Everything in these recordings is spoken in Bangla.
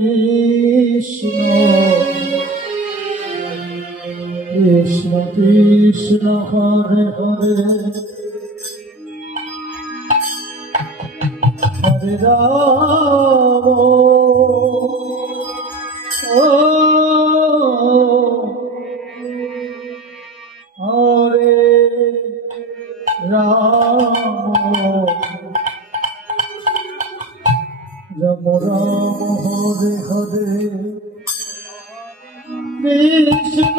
কৃষ্ণ কৃষ্ণ কৃষ্ণ হরে হরে হরে রাম হরে রাম রাম রাম হরে হরে কৃষ্ণ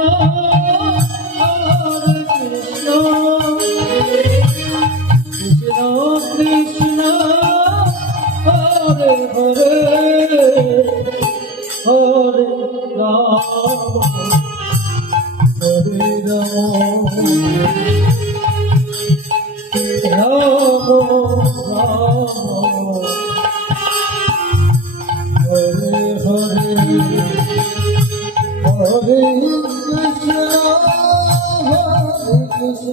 হরে কৃষ্ণ কৃষ্ণ কৃষ্ণ হরে হরে হরে রাম হরে রাম রাম রাম হরে হরে হরে কৃষ্ণ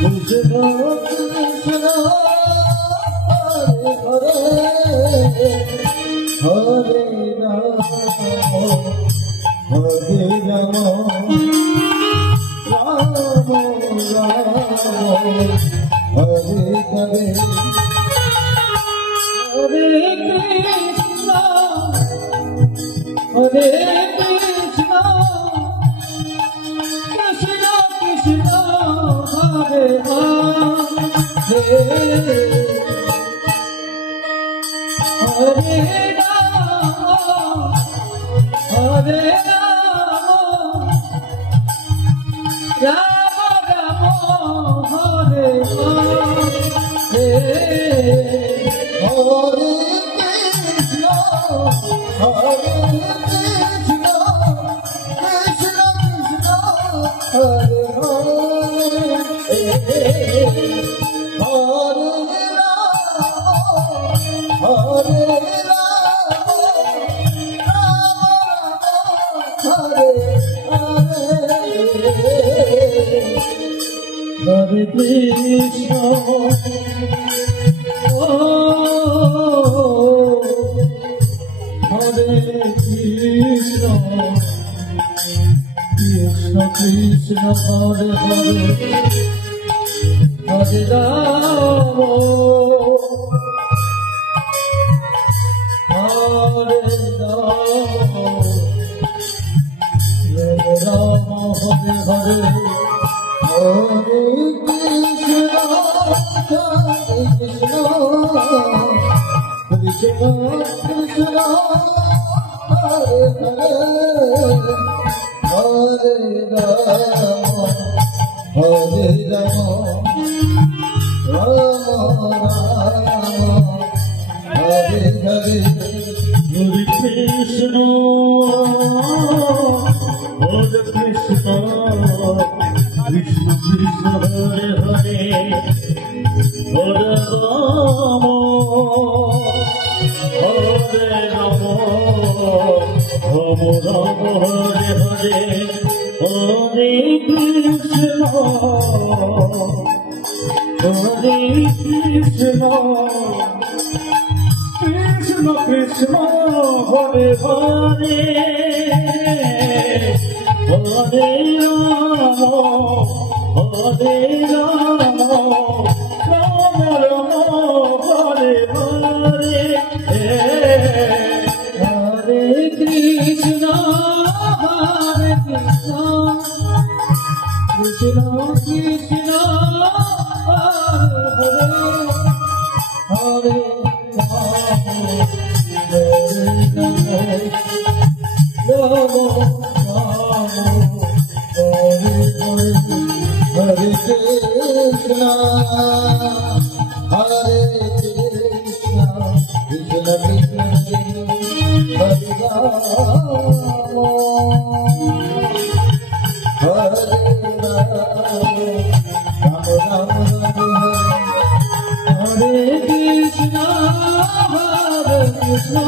কৃষ্ণ কৃষ্ণ হরে হরে রাম হরে রাম রাম রাম হরে হরে হরে কৃষ্ণ হরে কৃষ্ণ কৃষ্ণ কৃষ্ণ হরে হরে হরে রাম হরে রাম রাম রাম হরে হরে হরে কৃষ্ণ হরে কৃষ্ণ কৃষ্ণ কৃষ্ণ হরে হরে হরে রাম হরে হরে কৃষ্ণ হরে কৃষ্ণ কৃষ্ণ কৃষ্ণ হরে হরে হরে রাম হরে রাম হরে হরে হরে কৃষ্ণ হরে কৃষ্ণ কৃষ্ণ কৃষ্ণ হরে হরে হরে রাম হরে রাম রাম রাম হরে হরে হরে কৃষ্ণ হরে কৃষ্ণ কৃষ্ণ কৃষ্ণ হরে হরে হরে রাম হরে রাম রাম রাম হরে হরে হরে কৃষ্ণ হরে কৃষ্ণ কৃষ্ণ কৃষ্ণ হরে হরে হরে রাম হরে রাম রাম রাম হরে হরে হরে কৃষ্ণ হরে Krishna Krishna Krishna Hare Hare Hare Krishna, Hare Krishna, Krishna Krishna, Hare Rama, Hare Rama, Hare Krishna, Hare Krishna,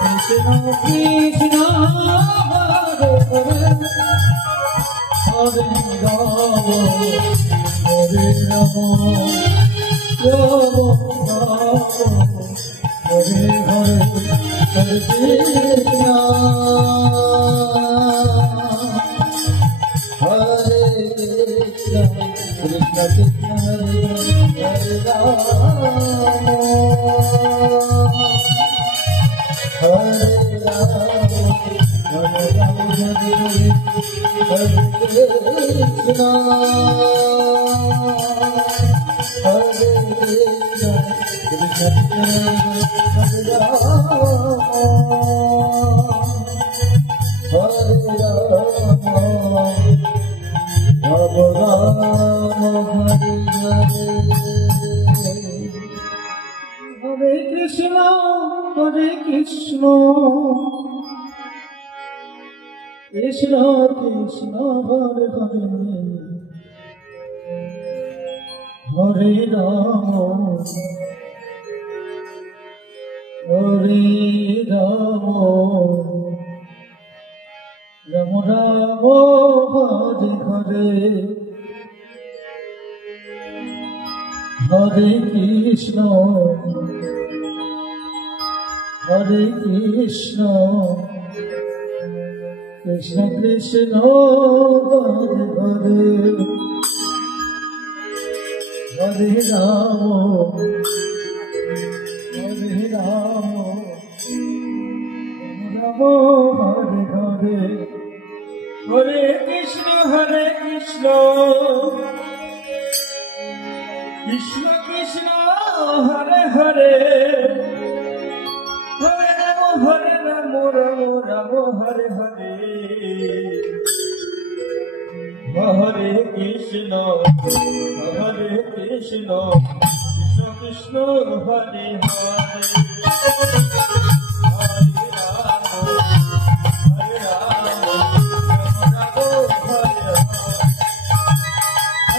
Krishna Krishna, Hare Hare. Hare Rama, Hare Rama, Rama Rama, Hare Krishna Krishna Hare Hare Hare Rama Hare Rama Rama Rama Hare Hare Hare Krishna Hare Krishna Krishna Krishna Hare Hare Hare Rama Hare Rama Rama Hare Hare Hare Krishna Krishna Krishna Hare Hare Hare Rama Rama Rama Hare Hare Hare Krishna Krishna Krishna Hare Hare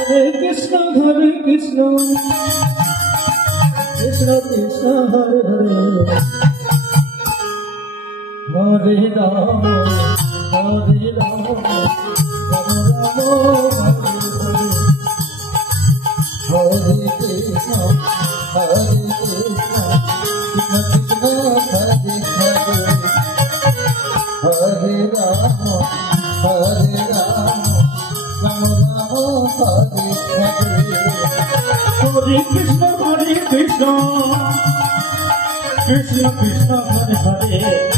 Hare Krishna Krishna Krishna Hare Hare Hare Rama Hare Rama Rama Rama Hare Krishna Krishna Krishna Hare Hare Hare Rama Hare Rama Rama Rama Hare Hare Hare Krishna Krishna Krishna Hare Hare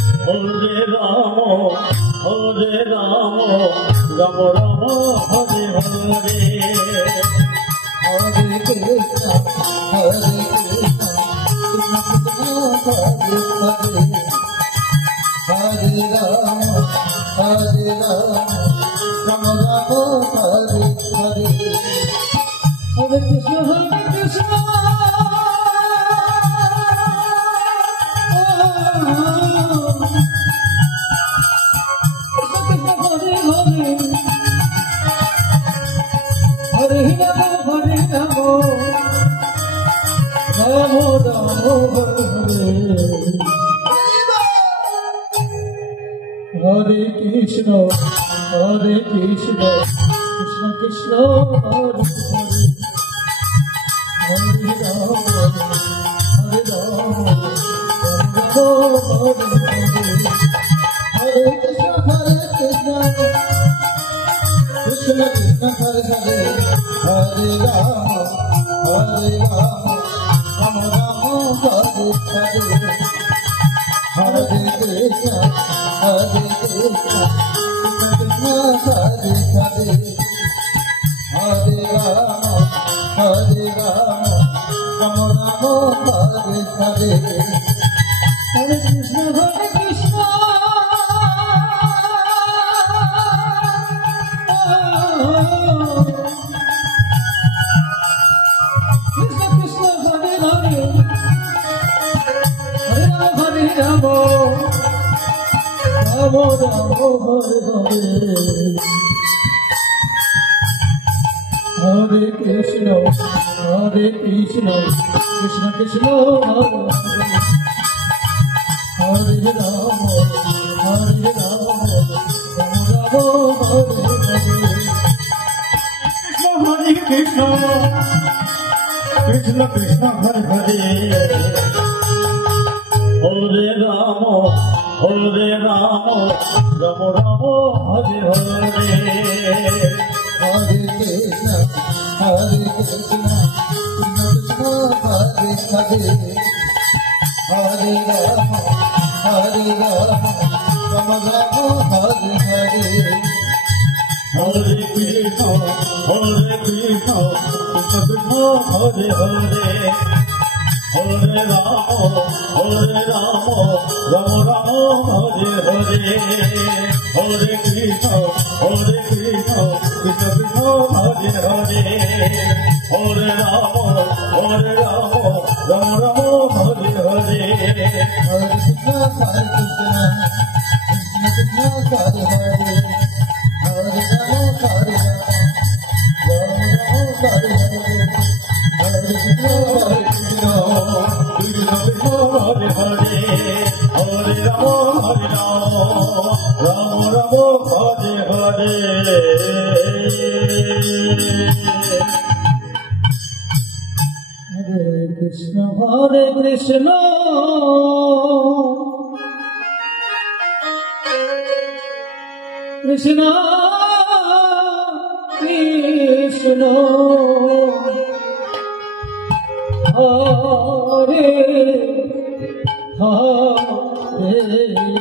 Hare Rama Rama Rama Hare Hare Hare Krishna Krishna Hare Rama Rama Rama Hare Hare Hare Krishna Hare Krishna Krishna Krishna Hare Hare Hare Rama Hare Krishna Krishna Krishna Hare Hare Hare Rama Rama Rama Hare Hare Hare Krishna Krishna Krishna Hare Hare Hare Rama Rama Rama Hare Hare Hare Krishna Krishna Hare Hare Hare Rama Rama Rama Hare Hare Hare Krishna Krishna Krishna Hare Hare Rama Krishna Krishna Hare Hare Hare Rama Ramo Ramo Hare Hare Hare Krishna Hare Krishna Krishna Krishna Hare Hare Hare Rama Rama Rama Hare Hare Hare Krishna Krishna Krishna Hare Hare Hare Rama Rama Rama Hare Hare Hare Krishna Krishna Krishna Hare Hare Hare Rama Rama Rama Hare Hare Hare Krishna Hare Krishna Krishna Krishna Hare Hare Hare Rama Hare Rama Rama Rama Hare Hare Hare Krishna Hare Krishna Krishna Krishna Hare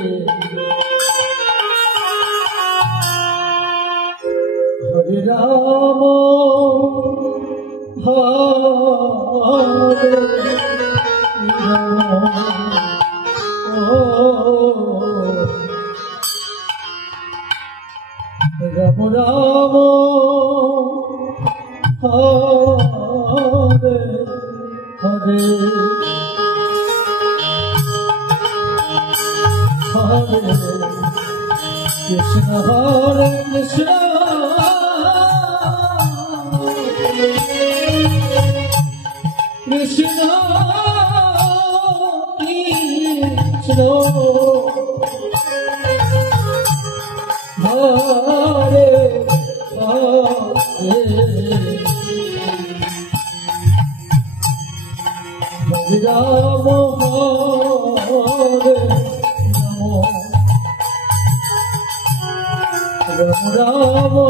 Hare Hare Rama Rama Rama Hare Hare Hare Krishna Hare Krishna Krishna Krishna Hare Hare Hare Rama Hare Rama Rama Rama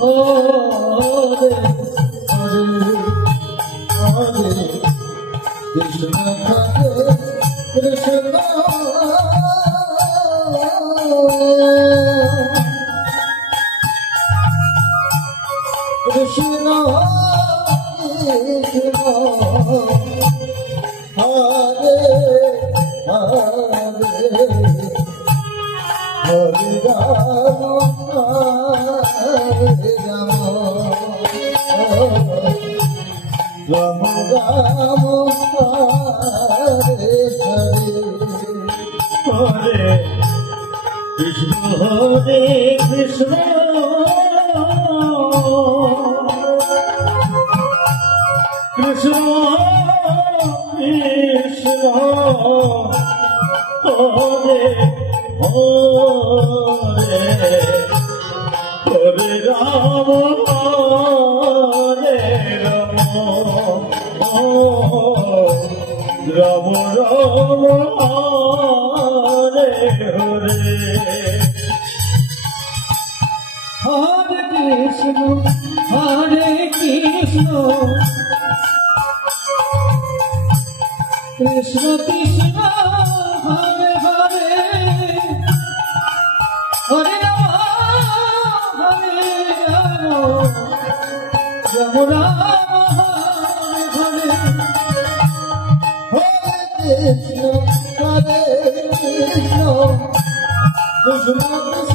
Hare Hare Hare Krishna Hare Krishna Krishna Krishna Hare Hare Hare Rama Hare Rama Rama Hare Hare Hare Krishna Hare Krishna Krishna Krishna Hare Hare Hare Rama Hare Rama Rama Rama Hare Hare Hare Krishna Hare Krishna Krishna Krishna Hare Hare Hare Rama Hare Rama Rama Rama Hare Hare Hare Krishna Hare Krishna Krishna Krishna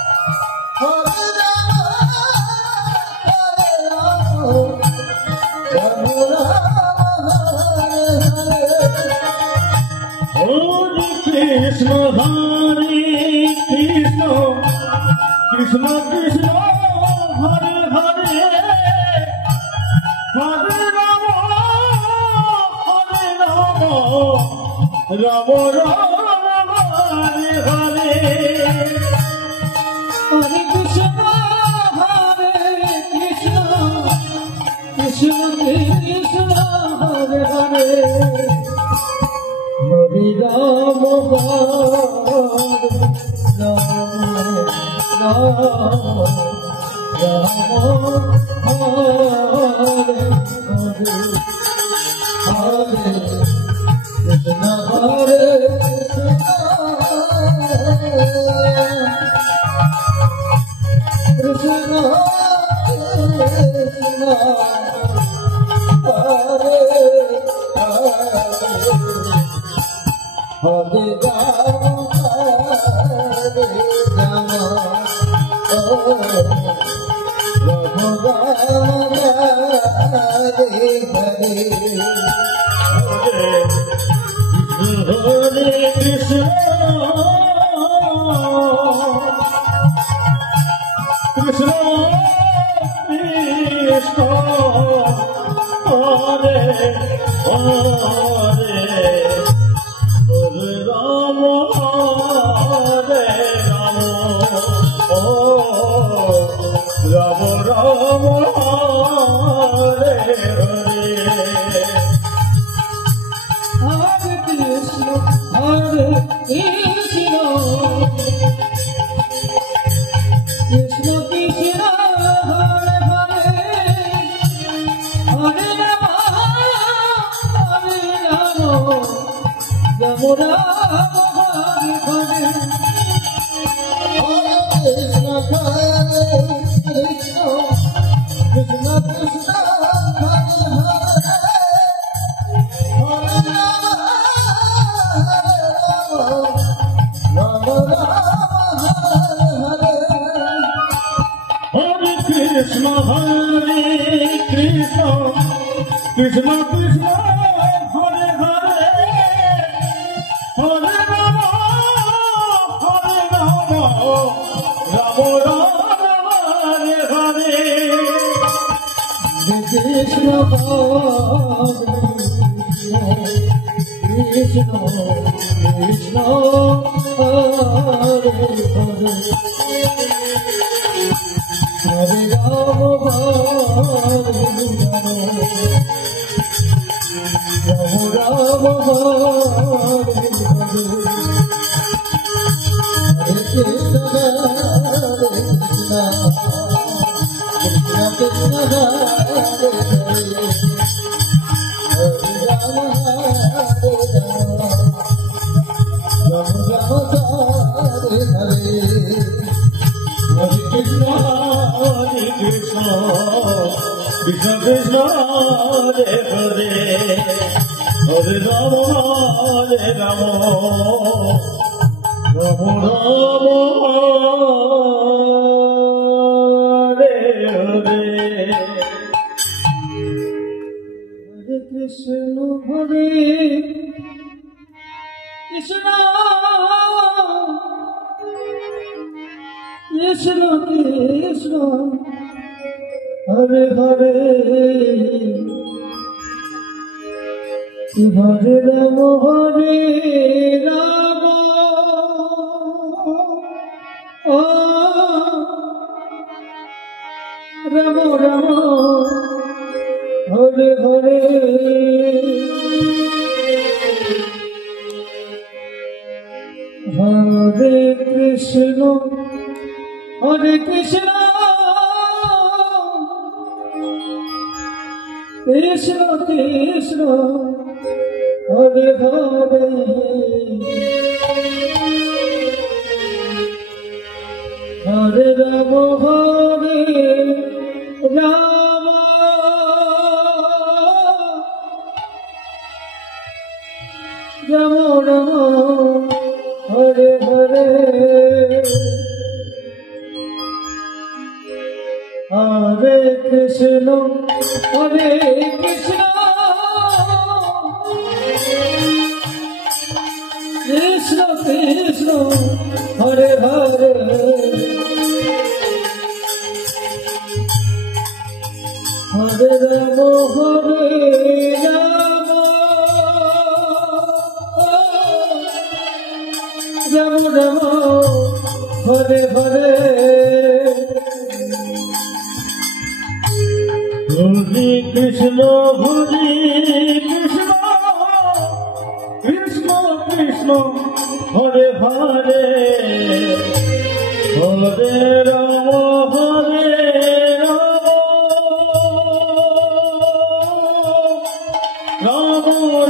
Hare Hare Hare Rama Hare Rama Rama Rama Hare Hare Hare Krishna Hare Krishna Krishna Krishna Hare Hare Hare Rama Hare Rama Rama Rama Hare Hare Hare Krishna Krishna Krishna Hare Hare Hare Rama Rama Rama Hare Hare Hare Krishna Hare Krishna Krishna Krishna Hare Hare Hare Rama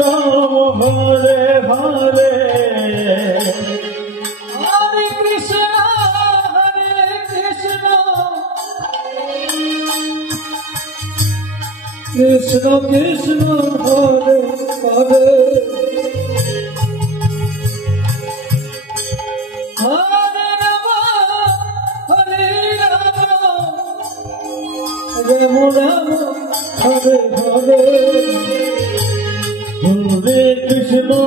Ram Hare Hare Hare Krishna Krishna Krishna Hare Hare Hare Rama Hare Rama Rama Rama Hare Hare Hare Krishna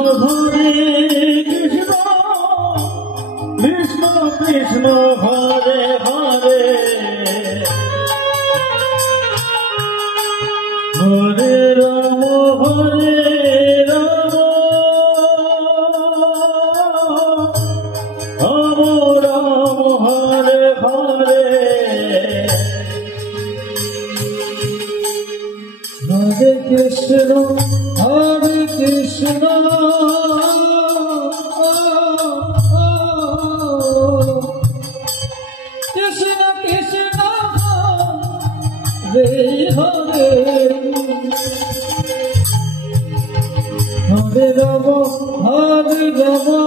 Krishna Krishna Hare Hare Hare Rama Rama Rama Hare Hare Hare Krishna Krishna Krishna Hare Hare Hare Rama Hare Rama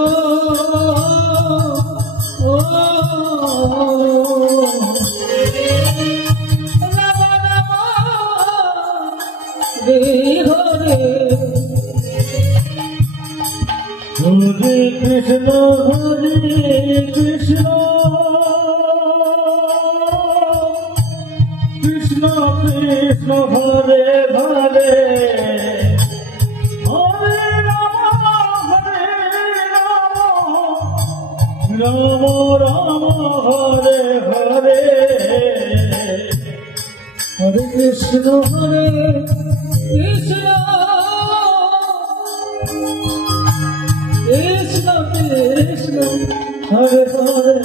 Hare Hare Hare Krishna Krishna Krishna Hare Hare Hare Rama Rama Rama Hare Hare Hare Krishna Krishna Krishna Krishna Hare Hare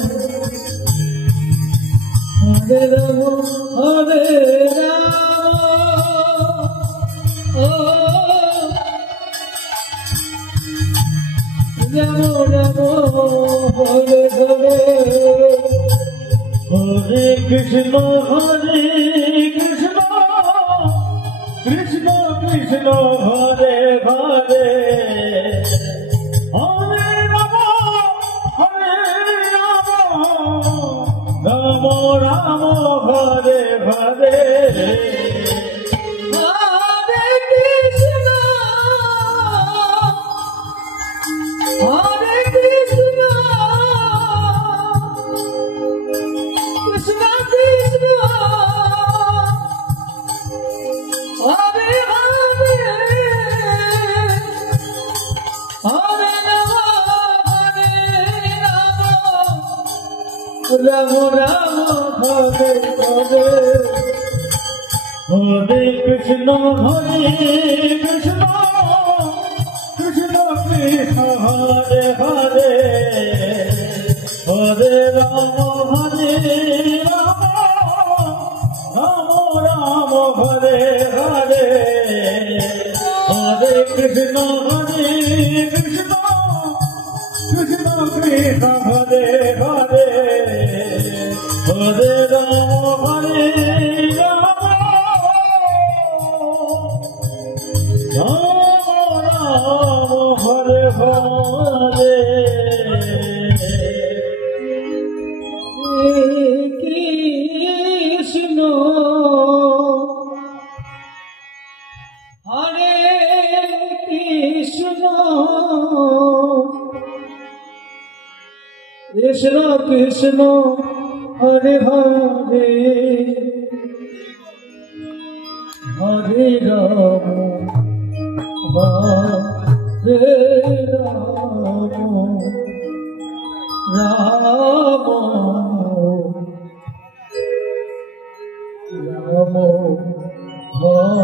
Hare Rama Hare Rama Rama Hare Hare Hare Krishna Krishna Krishna Hare Hare Hare Rama Rama Rama Hare Hare Hare Krishna Krishna Krishna Hare Hare Hare Rama Rama Hare Hare Hare Krishna Krishna Krishna Hare Hare Hare Rama Rama Rama Hare Hare Hare Krishna Krishna Krishna Hare Hare Hare Rama Hare Hare Krishna Hare Krishna Krishna Krishna Hare Hare Hare Rama Hare Rama Rama Rama Hare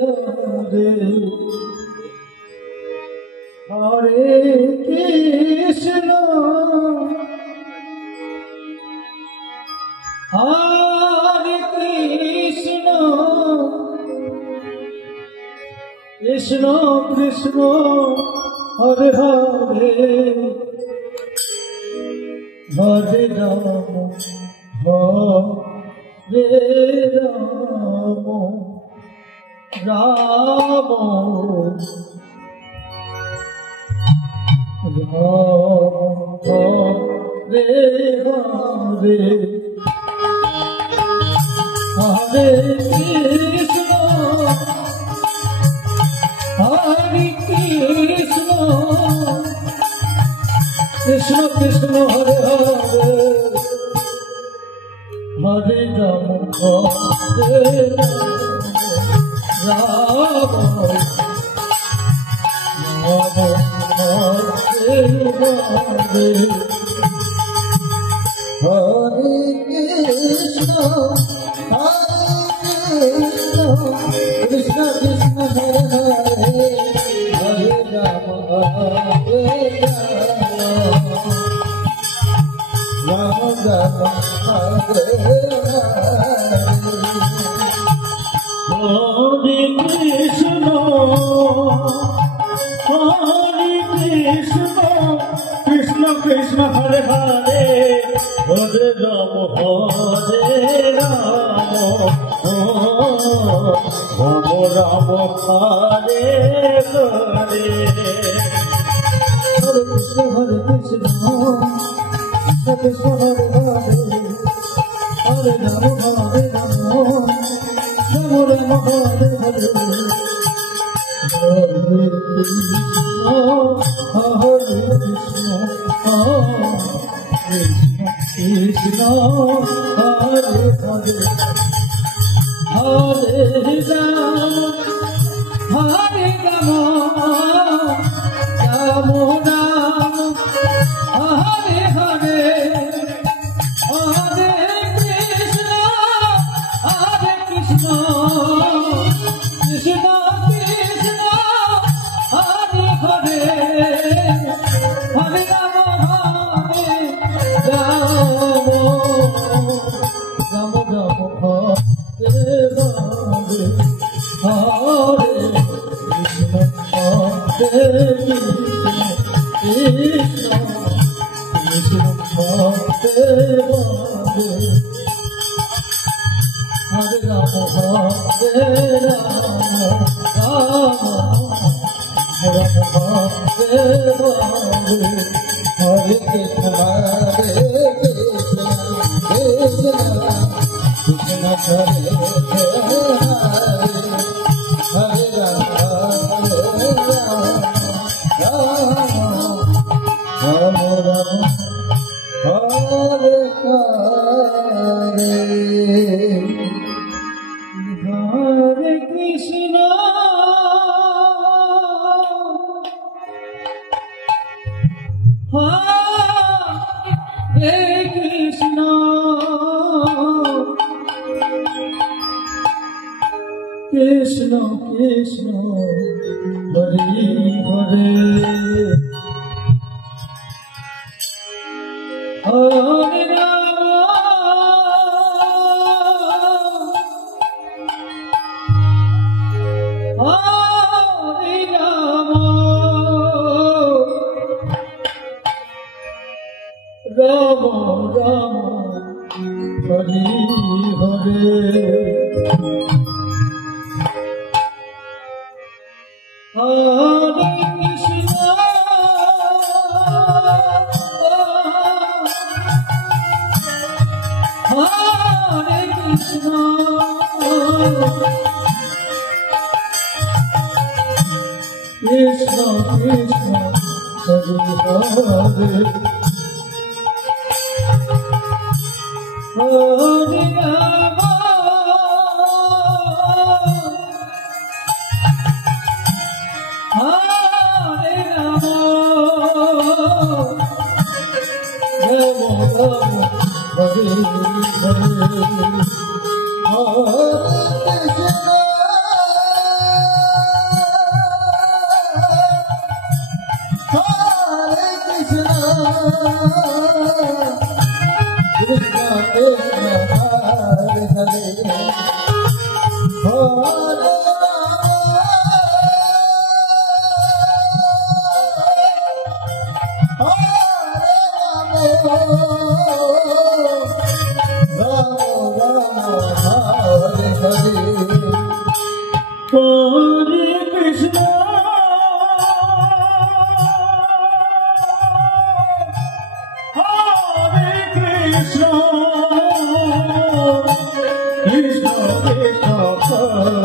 Hare Hare Krishna Hare Krishna Krishna Krishna Hare Hare Hare Rama Hare Rama Ram Ram Hare Hare Hare Krishna হরে কৃষ্ণ কৃষ্ণ কৃষ্ণ হরে হরে হরে রাম হরে রাম রাম হরে হরে হরে কৃষ্ণ কৃষ্ণ কৃষ্ণ হরে হরে হরে রাম হরে Ram Ram Hare Hare Krishna Krishna Krishna Hare Hare Hare Ram Ram Ram Hare Hare Hare Krishna Krishna Hare Hare Hare Ram Ram Ram Hare Hare Hare Krishna, Hare Krishna, Krishna Hare Hare, Hare Rama, Hare Rama, Rama Rama, Hare Hare, Hare Krishna, Hare Krishna, Krishna Krishna Krishna Hare Hare Hare Rama Hare Rama Rama Rama Hare Hare Hare Krishna, Hare Krishna, Krishna Krishna, Hare Hare, Hare Rama. Rama Hare Krishna, Hare Krishna, Krishna Krishna,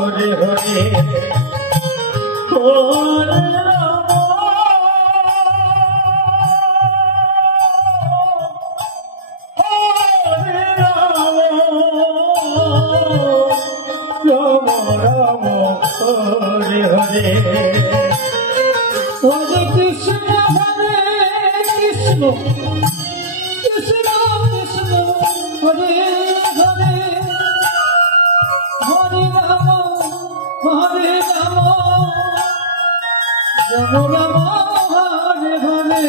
Hare Hare, Hare Rama, Hare Rama, Rama Rama, Hare Hare,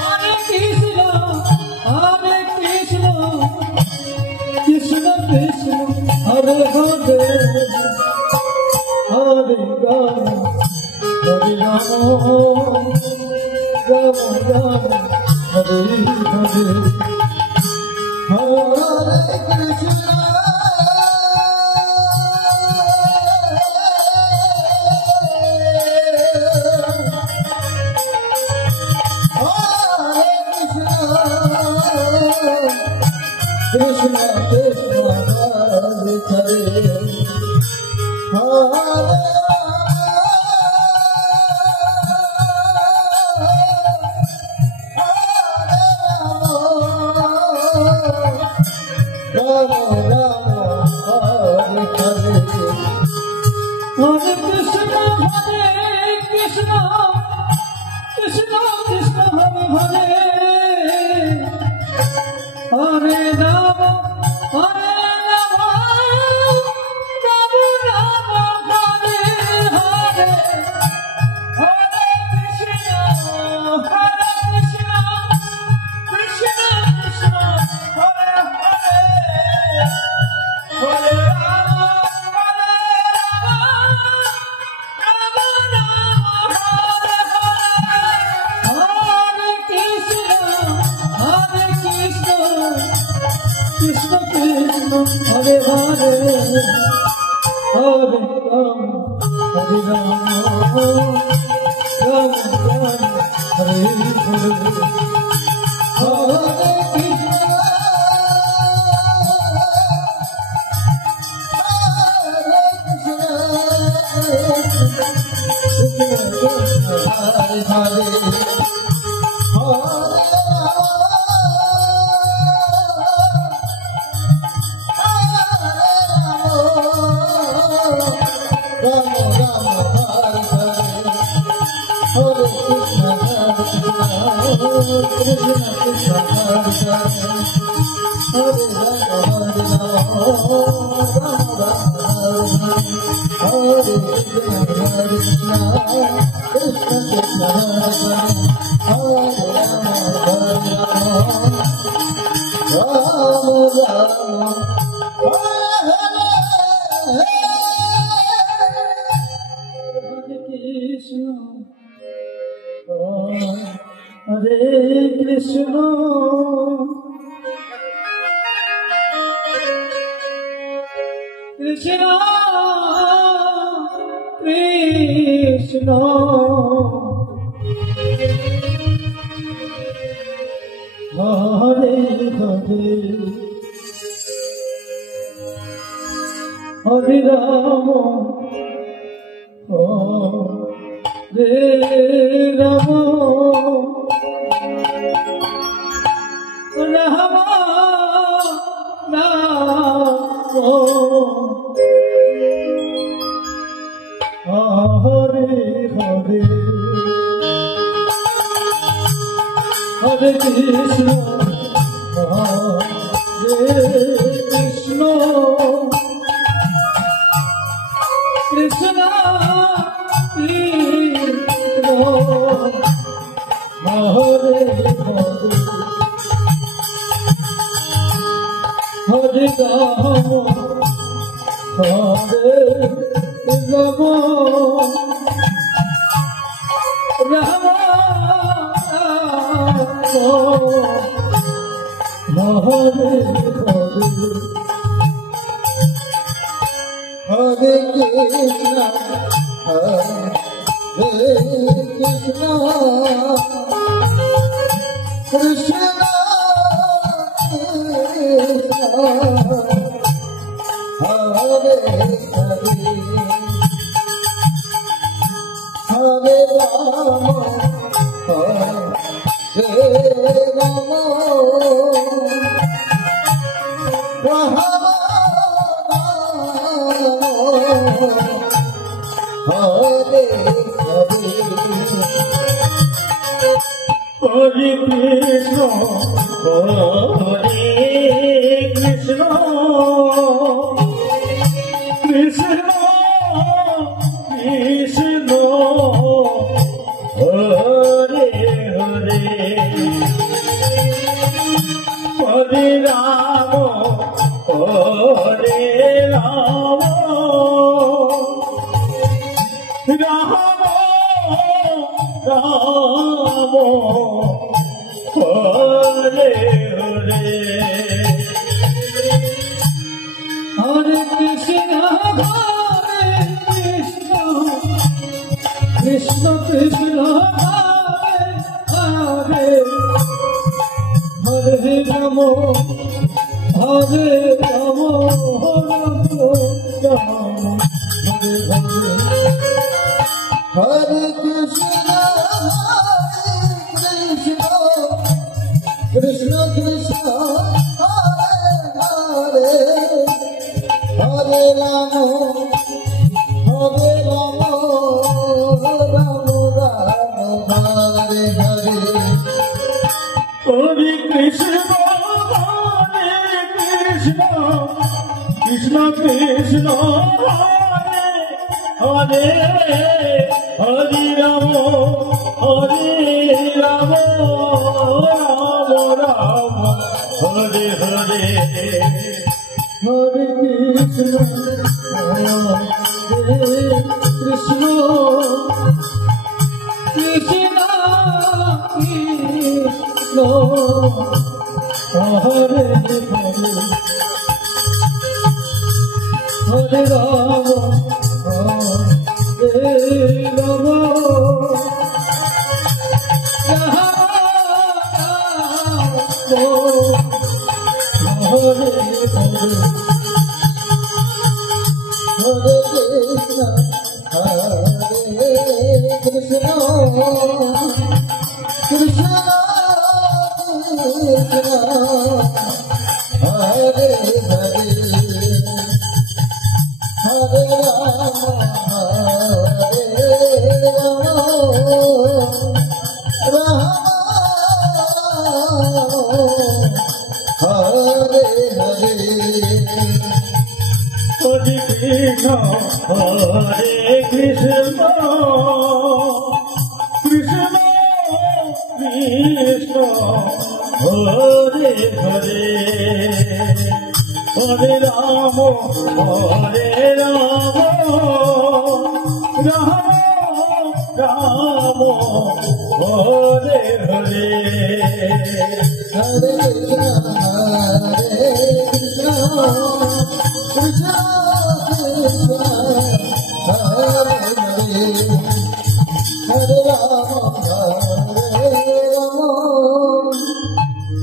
Hare Krishna, Hare Krishna, Krishna Krishna, Hare Hare, Hare Rama, Hare Rama, Rama Rama, Hare Hare, Hare Krishna, Krishna Krishna, Hare Hare, Hare Rama, Hare Rama, Rama Rama, Hare Hare, Hare Krishna. Krishna Krishna, Hare Hare, Hare Rama, Rama, Hare Hare, Hare Krishna, Hare Krishna, Krishna Krishna, Hare Hare, Hare Rama, Hare Rama, Rama Rama, Hare Hare, Hare Krishna, Krishna Krishna, Hare Hare, Hare Rama, Rama Rama, Hare Hare, Hare Krishna, Krishna Krishna, Hare Hare, Hare Rama, Hare Rama, Rama Rama, Hare Hare, Hare Krishna, Hare Hare, Hare Krishna, Krishna Krishna, Hare Hare, Hare Rama, Hare Rama, Rama Rama, Hare Hare, Hare Krishna, Hare Krishna, Krishna Krishna, Hare Hare, Hare Rama, Hare Rama, Rama Rama, Hare Hare, Hare Krishna, Hare Krishna, Krishna Krishna, Hare Hare, Hare Rama, Hare Rama, Rama Hare Hare, Hare Krishna, Krishna Krishna, Hare Hare, Hare Rama, Hare Rama, Rama Rama, Hare Hare, Hare Krishna, Krishna Krishna, Hare Hare, Hare Rama, Hare Rama, Rama Hare Hare, Hare Krishna, Krishna Krishna, Hare Hare, Hare Rama, Hare Rama, Rama Rama, Hare Hare. Hare Krishna, Krishna Krishna, Hare Hare Rama, Hare Rama, Rama Rama, Hare Hare, Hare Krishna, Krishna Krishna, Krishna, Hare Hare, Hare Rama, Hare Rama, Rama Hare Hare, Hare Krishna, Hare Krishna, Krishna Krishna, Hare Hare, Hare Rama, Hare Rama, Rama Hare Hare. Hare Krishna, Hare Krishna, Krishna Krishna, Hare Hare, Hare Rama, Hare Rama, Rama Rama, Hare Hare, Hare Krishna, Hare Krishna, Krishna Krishna, Hare Hare, Hare Rama, Hare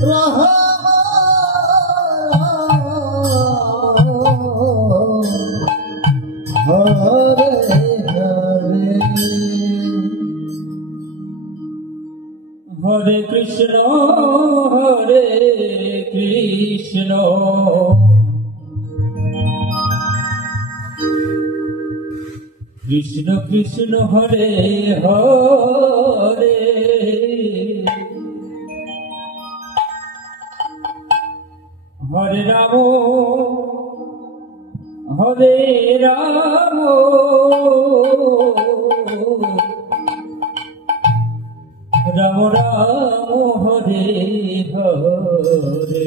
Rama, Rama Hare Hare. Hare Krishna, Hare Krishna, Krishna Krishna, Hare Hare, Hare Rama, Hare Rama, Rama Rama, Hare Hare,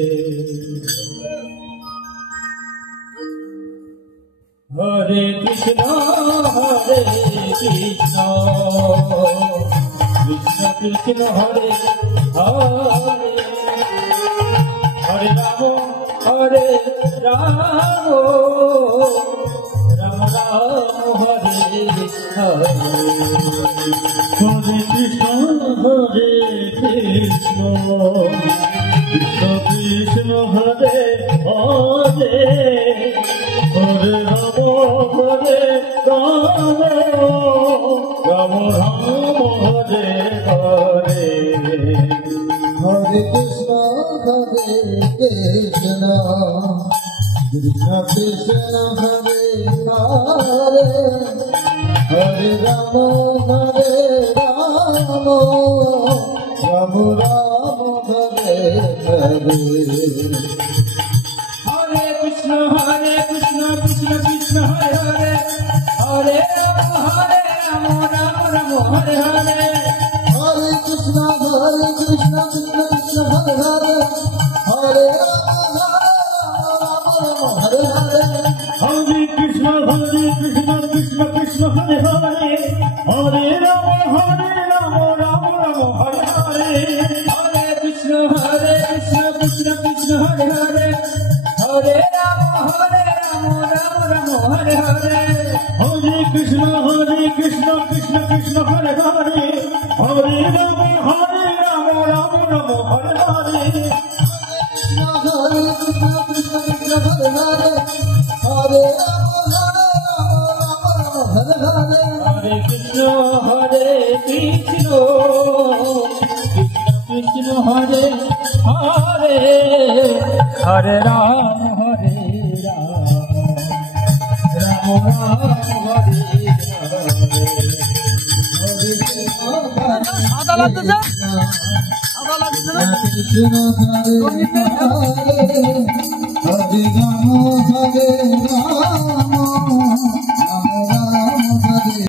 Hare Krishna, Hare Krishna, Krishna Krishna, Hare Hare, Hare Rama, Hare Rama, Rama Krishna Hare Hare Hare Ram হরে রাম রাম রাম হরে হরে হরে কৃষ্ণ হরে কৃষ্ণ কৃষ্ণ কৃষ্ণ হরে হরে হরে রাম হরে Ram Ram Ram Hare Hare Hare Krishna Krishna Krishna Hare Hare Hare Rama Rama Rama Hare Hare Hare Krishna Krishna Krishna Hare Hare Hare Rama Rama Hare Hare Hare Krishna Krishna Krishna Hare Hare Hare Rama Rama Hare Hare Hare Krishna Krishna Krishna Hare Hare Hare Rama Rama Hare Hare Hare Krishna Krishna Krishna Hare Hare Hare Rama Rama Hare Hare Hare Krishna Krishna Krishna Hare Hare Hare Rama Rama Hare Hare Hare Krishna Krishna Krishna Hare Hare Hare Rama Rama Hare আদা লাগতেছে না কৃষ্ণ হরে হরে হরে রাম হরে রাম